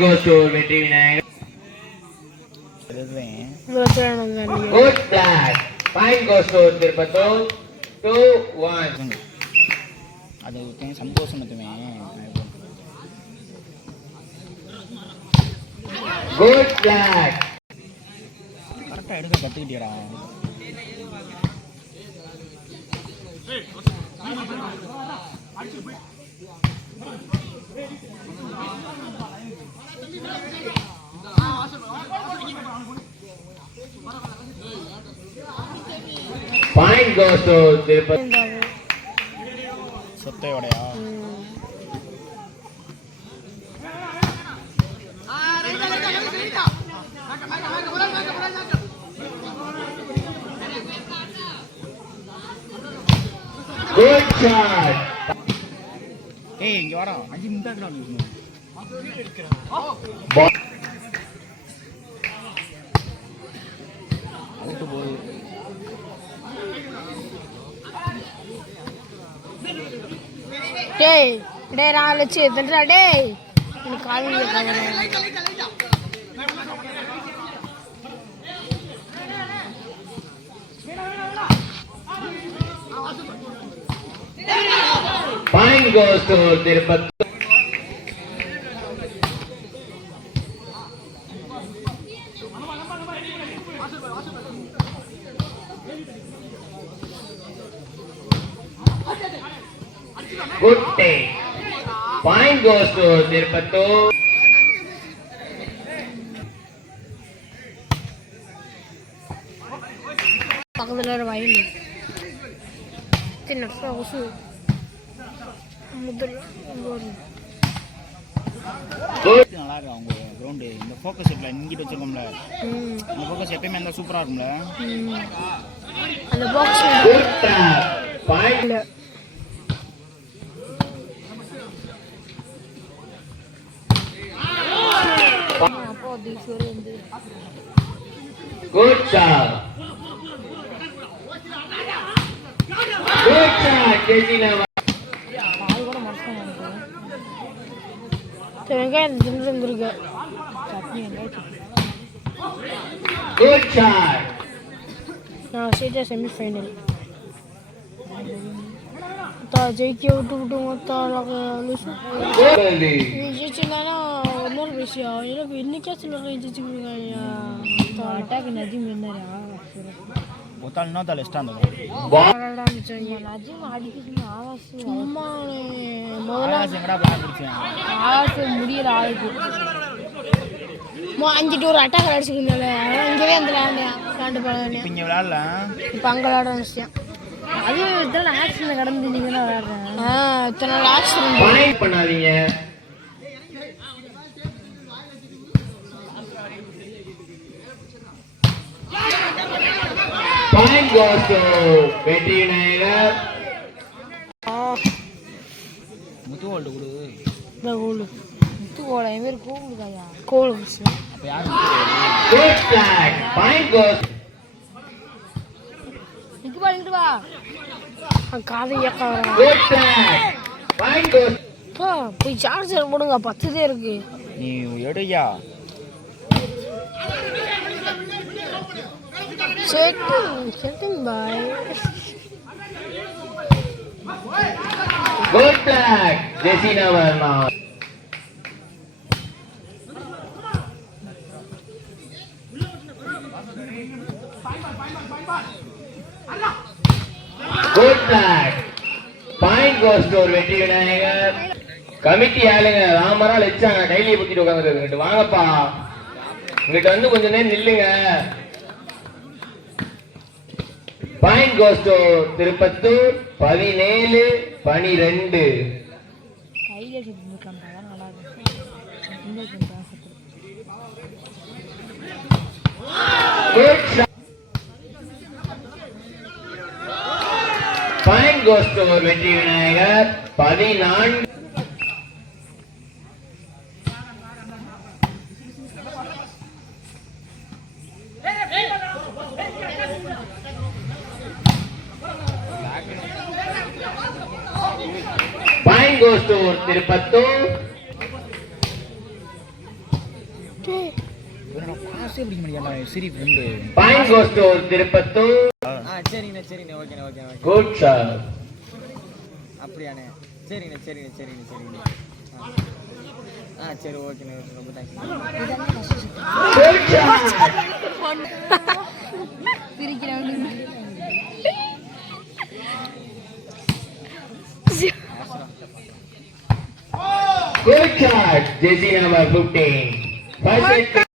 goes to Vetri Vinayagar. Good flag. Point goes to Tirupattur. 2-1. அது சந்தோஷம் மட்டுமே. Good flag. கரெக்டா எடுக்க கத்துக்கிட்டியடா. Point goes to Tirupattur. சொத்தையோடயா? Good shot. ஏய் இங்க வாடா. 5 நிமிஷம் தான் இருக்கணும். அவுட் போல். டேய் டேய் ராலச்சி தண்டா டேய் எனக்கு கால் வலிக்குது. Point goes to Tirupattur. Good take. Point goes to Tirupattur. பக்கத்துல ஒரு வயல் தின்ன கொசு முதல்ல நல்லா இருக்கு அவங்க கிரவுண்டு. இந்த ஃபோக்கஸ் இருக்குல்ல இங்கிட்ட வச்சிருக்கோம்ல, அந்த ஃபோக்கஸ் எப்பயுமே இருந்தால் சூப்பராக இருக்கும்ல. அந்த பாக்ஸ் Good tap. Point. அப்போ தீஸ்வரி வந்து Good shot. Good shot. Jessina. பால் கூட மறக்க மாட்டேன். வெங்காயம் தின்னுருக்கு சட்னி வெங்காயம். Good shot. நான் சீட்டா செமிஃபைனல் ஜெயிக்க விட்டு மொத்தம் ஜெயிச்சுருந்தானா இன்னொரு விஷயம் எனக்கு இன்னைக்கே சொல்லுவாங்க ஜெயிச்சு கொடுங்க அட்டாக் நஜீம் இருந்தாரா ஒத்தாலும் தான் லிஸ்ட்டாக நஜீம் அடிக்க ஆவாஸ் சும்மா எங்கடா பிளான் பிடிச்சேன் ஆவாஸ் முடியல ஆளுக்கு 5 டூர் அட்டாக் அடிச்சுக்கனால இங்கேயே அந்த விளாண்டு பழம் இங்கே விளாட்லாம். இப்போ அங்கே விளாட விஷயம் அது இத்தனை ஆக்சிடென்ட் கடந்து நீங்கள் தான் விளாட்றேன். இத்தனை நாள் ஆக்சிடென்ட் Point பண்ணாதீங்க. Point goes to Vetri Vinayagar. Muthu gold கொடு. இந்த கோல் முத்து கோல் என் கோலுக்காயா கோல் விஷயம். அப்போ யார் Good flag. Point goes. இங்கிட்டு வா காதை ஏக்கா. Good flag. Point goes. போய் சார்ஜர் போடுங்க 10 தான் இருக்கு. நீ எடுயா setting bye. Good flag. Jessina Verma. Good flag. Point goes to Vetri Vinayagar. Committee ஆளுங்க ராமரா லட்சாங்க கைலியை பத்திட்டு உட்காந்துருக்கு. வாங்கப்பா இங்கிட்ட வந்து கொஞ்ச நேரம் நில்லுங்க. Point goes to Tirupattur. 17-12. கையில செஞ்சுக்கலாம் நல்லா இருக்கும். Good shot. Point goes to Vetri Vinayagar. 14. Point goes to Tirupattur. கேட்சே பிடிக்க முடியல சரி friend. Point goes to Tirupattur. சரிங்கண்ணே சரிங்கண்ணே ஓகேண்ணே ஓகேண்ணே ஓகே. Good sir. அப்படியாண்ணே சரிங்கண்ணே சரிங்கண்ணே சரிங்கண்ணே சரிங்கண்ணே. சரி ஓகேண்ணே ஓகே ரொம்ப thanks. Good sir. Good shot, jersey number 15. First